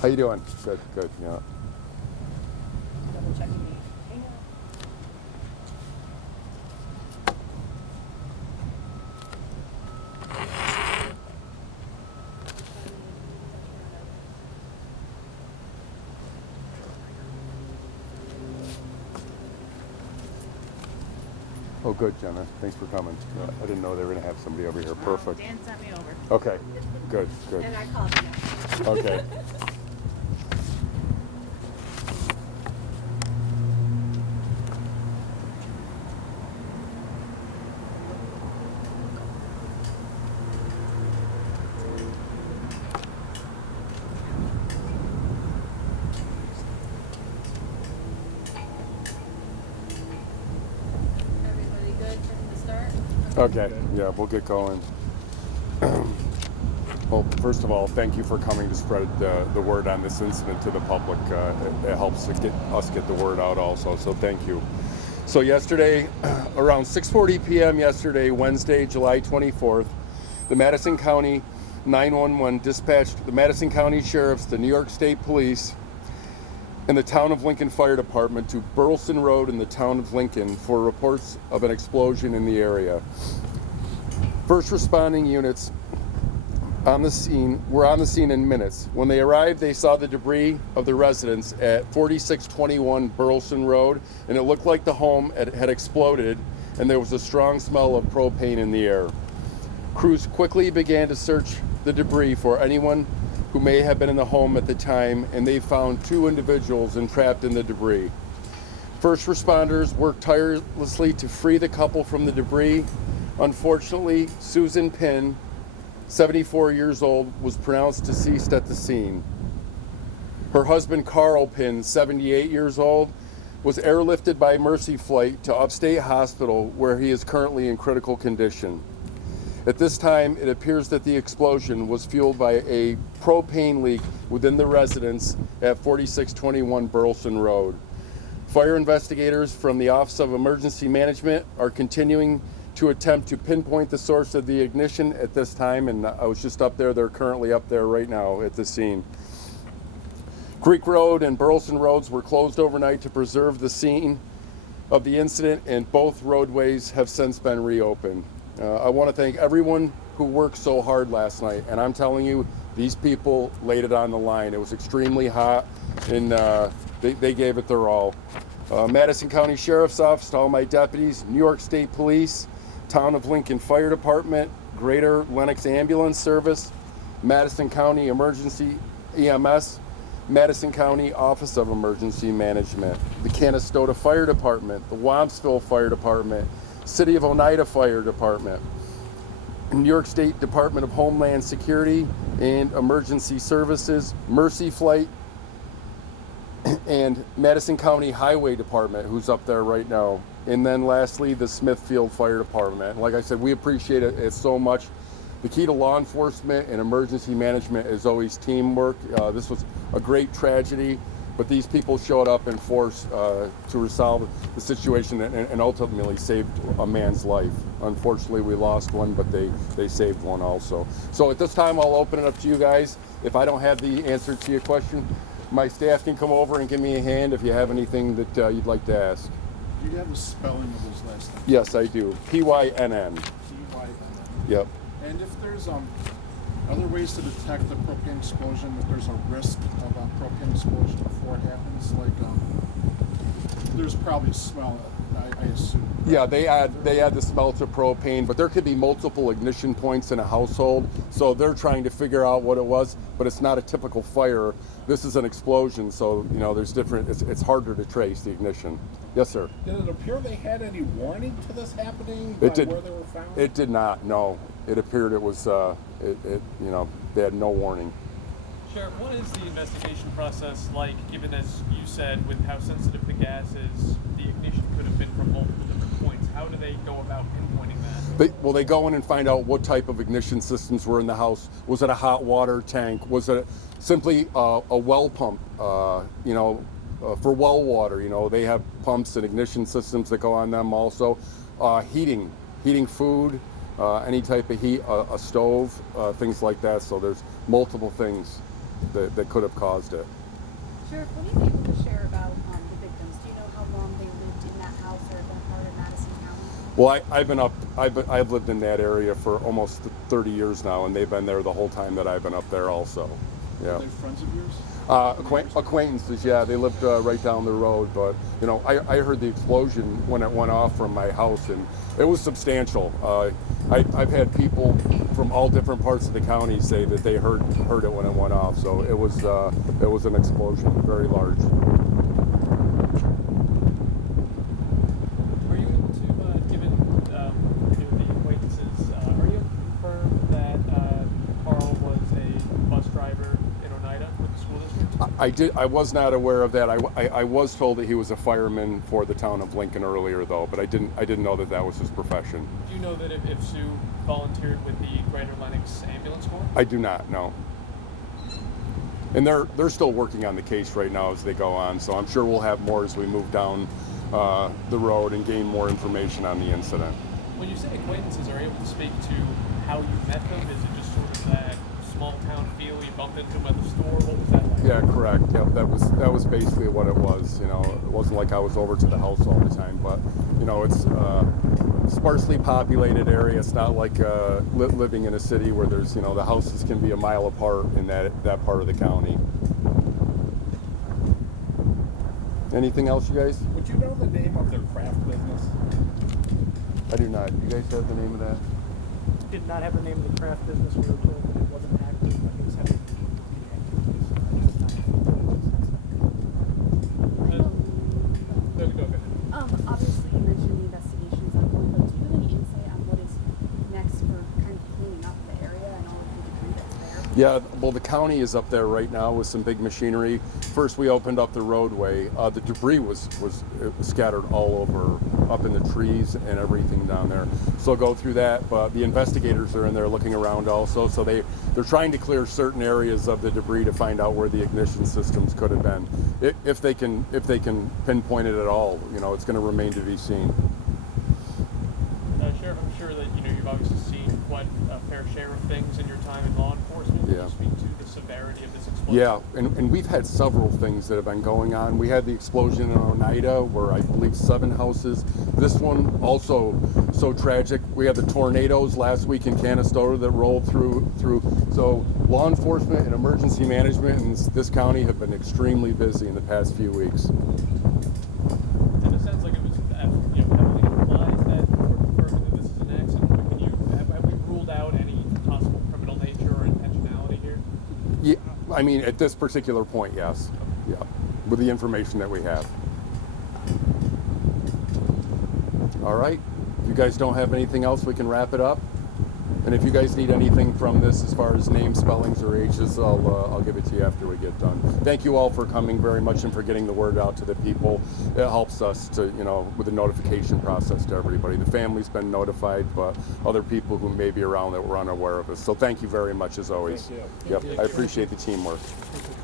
How you doing? Good, good, yeah. Double checking the hangout. Oh, good, Jenna. Thanks for coming. I didn't know they were going to have somebody over here. Perfect. Dan sent me over. Okay, good, good. And I called you. Okay. Everybody good from the start? Okay, yeah, we'll get going. Well, first of all, thank you for coming to spread the word on this incident to the public. It helps to get the word out also, so thank you. So yesterday, around 6:40 p.m. yesterday, Wednesday, July 24th, the Madison County 911 dispatched the Madison County Sheriffs, the New York State Police, and the Town of Lincoln Fire Department to Burleson Road in the town of Lincoln for reports of an explosion in the area. First responding units were on the scene in minutes. When they arrived, they saw the debris of the residence at 4621 Burleson Road, and it looked like the home had exploded, and there was a strong smell of propane in the air. Crews quickly began to search the debris for anyone who may have been in the home at the time, and they found 2 individuals entrapped in the debris. First responders worked tirelessly to free the couple from the debris. Unfortunately, Susan Pinn, 74 years old, was pronounced deceased at the scene. Her husband, Carl Pinn, 78 years old, was airlifted by Mercy Flight to Upstate Hospital, where he is currently in critical condition. At this time, it appears that the explosion was fueled by a propane leak within the residence at 4621 Burleson Road. Fire investigators from the Office of Emergency Management are continuing to attempt to pinpoint the source of the ignition at this time, and I was just up there. They're currently up there right now at the scene. Creek Road and Burleson Roads were closed overnight to preserve the scene of the incident, and both roadways have since been reopened. I want to thank everyone who worked so hard last night, and I'm telling you, these people laid it on the line. It was extremely hot, and they gave it their all. Madison County Sheriff's Office, to all my deputies, New York State Police, Town of Lincoln Fire Department, Greater Lenox Ambulance Service, Madison County Emergency EMS, Madison County Office of Emergency Management, the Canastota Fire Department, the Wampsville Fire Department, City of Oneida Fire Department, New York State Department of Homeland Security and Emergency Services, Mercy Flight, and Madison County Highway Department, who's up there right now. And then lastly, the Smithfield Fire Department. Like I said, we appreciate it so much. The key to law enforcement and emergency management is always teamwork. This was a great tragedy, but these people showed up in force to resolve the situation and ultimately saved a man's life. Unfortunately, we lost one, but they saved one also. So at this time, I'll open it up to you guys. If I don't have the answer to your question, my staff can come over and give me a hand if you have anything that you'd like to ask. Do you have the spelling of those last names? Yes, I do. P-Y-N-N. P-Y-N-N. Yep. And if there's other ways to detect the propane explosion, if there's a risk of a propane explosion before it happens, like there's probably a smell, I assume. Yeah, they add the smell to propane, but there could be multiple ignition points in a household, so they're trying to figure out what it was, but it's not a typical fire. This is an explosion, so there's different. It's harder to trace the ignition. Yes, sir. Did it appear they had any warning to this happening It did. where they were found? It did not. No, it appeared it was. They had no warning. Sheriff, what is the investigation process like, given, as you said, with how sensitive the gas is, the ignition could have been from multiple different points? How do they go about pinpointing that? They go in and find out what type of ignition systems were in the house. Was it a hot water tank? Was it simply a well pump? For well water, they have pumps and ignition systems that go on them also. Heating food, any type of heat, a stove, things like that. So there's multiple things. that could have caused it. Sheriff, what are you able to share about the victims? Do you know how long they lived in that house or been a part of Madison County? Well, I've lived in that area for almost 30 years now, and they've been there the whole time that I've been up there also. Yeah. Are they friends of yours? Acquaintances, yeah, they lived right down the road, but I heard the explosion when it went off from my house, and it was substantial. I've had people from all different parts of the county say that they heard it when it went off, so it was an explosion, very large. Are you able to, given the acquaintances, are you able to confirm that Carl was a bus driver in Oneida with the school district? I was not aware of that. I was told that he was a fireman for the town of Lincoln earlier, though, but I didn't know that was his profession. Do you know that if Sue volunteered with the Greater Lennox Ambulance Corps? I do not know. And they're still working on the case right now as they go on, so I'm sure we'll have more as we move down the road and gain more information on the incident. When you say acquaintances, are you able to speak to how you met them? Is it just sort of that small town feel? You bumped into them at the store? What was that like? Yeah, correct. Yep, that was basically what it was. It wasn't like I was over to the house all the time, but it's a sparsely populated area. It's not like living in a city where there's the houses can be a mile apart in that part of the county. Anything else, you guys? Would you know the name of their craft business? I do not. You guys have the name of that? Did not have the name of the craft business. We were told that it wasn't active, but he was having There we go. Go ahead. Obviously you mentioned the investigations ongoing, but do you have any insight on what is next for kind of cleaning up the area and all of the debris that's there? Yeah, well, the county is up there right now with some big machinery. First, we opened up the roadway. The debris was scattered all over, up in the trees and everything down there. So go through that, but the investigators are in there looking around also. So they're trying to clear certain areas of the debris to find out where the ignition systems could have been. If they can pinpoint it at all, it's going to remain to be seen. Sheriff, I'm sure that you've obviously seen quite a fair share of things in your time in law enforcement. Yeah. Can you speak to the severity of this explosion? Yeah, and we've had several things that have been going on. We had the explosion in Oneida where I believe 7 houses. This one also so tragic. We had the tornadoes last week in Canastota that rolled through. So law enforcement and emergency management in this county have been extremely busy in the past few weeks. And it sounds like it was heavily implied that we're confirming that this is an accident. Have we ruled out any possible criminal nature or intentionality here? Yeah, I mean, at this particular point, yes. Yeah, with the information that we have. All right. If you guys don't have anything else, we can wrap it up. And if you guys need anything from this as far as name spellings or ages, I'll give it to you after we get done. Thank you all for coming very much and for getting the word out to the people. It helps us to, with the notification process to everybody. The family's been notified, but other people who may be around that were unaware of us. So thank you very much as always. Thank you. Yep, Thank I you. appreciate the teamwork. Thank you.